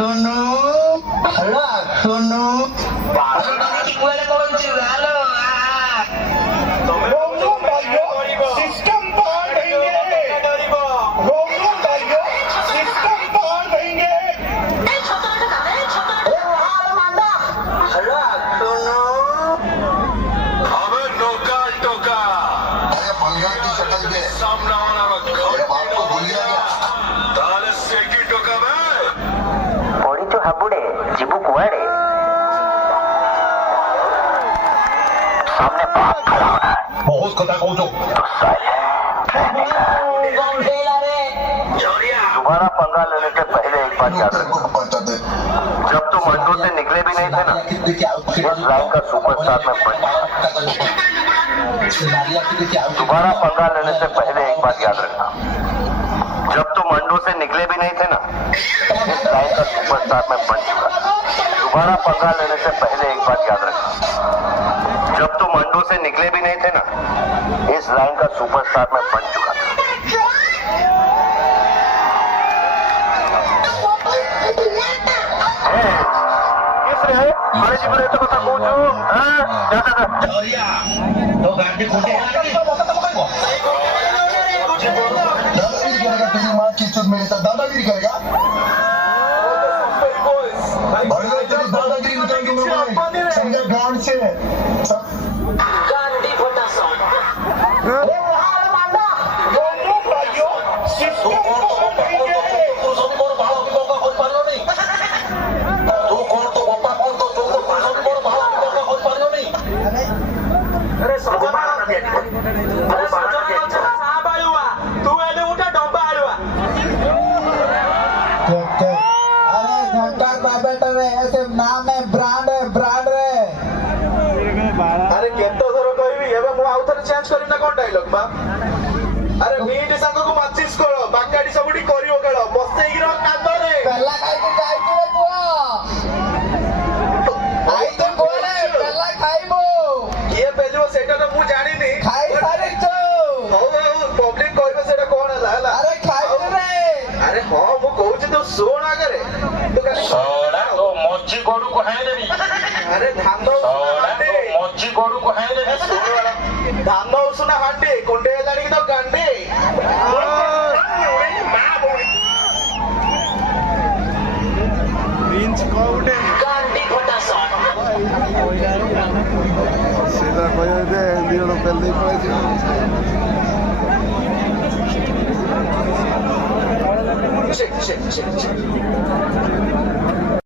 Raksunu, Raksunu. Pasal tadi cikgu ada korang curalo. System पार देंगे Romeo भाइयों system पार देंगे Raksunu. अबे नौका टोका अरे बंगाल की शक्ल पे सामना वाला अरे बाप को भूलिया क्या ताले सेकी टोका बे ପଡ଼ିଛୁ ହାବୁଡେ ଯିବୁ କୁଆଡେ सामने बाप खड़ा होना है बहुत कथा कहूँ जो तो साले दोबारा पंगा लेने से पहले एक बात याद रखना पहुंचाते जब तुम मंडो से निकले भी नहीं थे ना इस लाइन का सुपरस्टार में बन चुका दोबारा पंगा लेने से पहले एक बात याद रखना जब तुम मंडो से निकले भी नहीं थे ना इस लाइन का सुपरस्टार में बन चुका दोबारा पंगा लेने से पहले एक बात याद रखना जब तुम मंडो से निकले भी नहीं थे ना इस लाइन का सुपरस्टार में बन चुका किस रे बड़े जी बड़े तो कथा पूछो हां दादा तो गाड़ी खोटे दादागिरी करेगा तेरी माँ की चुत मेरे साथ दादागिरी करेगा बड़े तेरी दादागिरी निकालेंगे मैं समझा गांड से रोमियो भाइयों सिस्टम पार देंगे अरे घंटा का बेटा रे ऐसे नाम है ब्रांड रे अरे केतो थरो कहबी एबे मु आउ थरे चेंज करिना कोन डायलॉग बा अरे मीट संग को माचिस करो बाकाडी सबुडी करियो गेल बसेई गिरो कांदो रे पहला खाइबो रे पुआ आई तो कोने पहला खाइबो ये पेजो सेटा तो मु जानी नी खाई सारे तो हो पब्लिक कहबे सेटा कोन हला हला अरे खाइबो रे अरे हां मु कहूची तो सोना करे तो खाली सोड़ा तो मोची गोडू को है नहीं अरे धान दो सोड़ा तो मोची गोडू को है नहीं धान दो सुना हांडी कोंडे लाडी तो गांडी गांडी खोटा सॉट सीधा कोई दे हिंदी वालों पहले ही पड़े check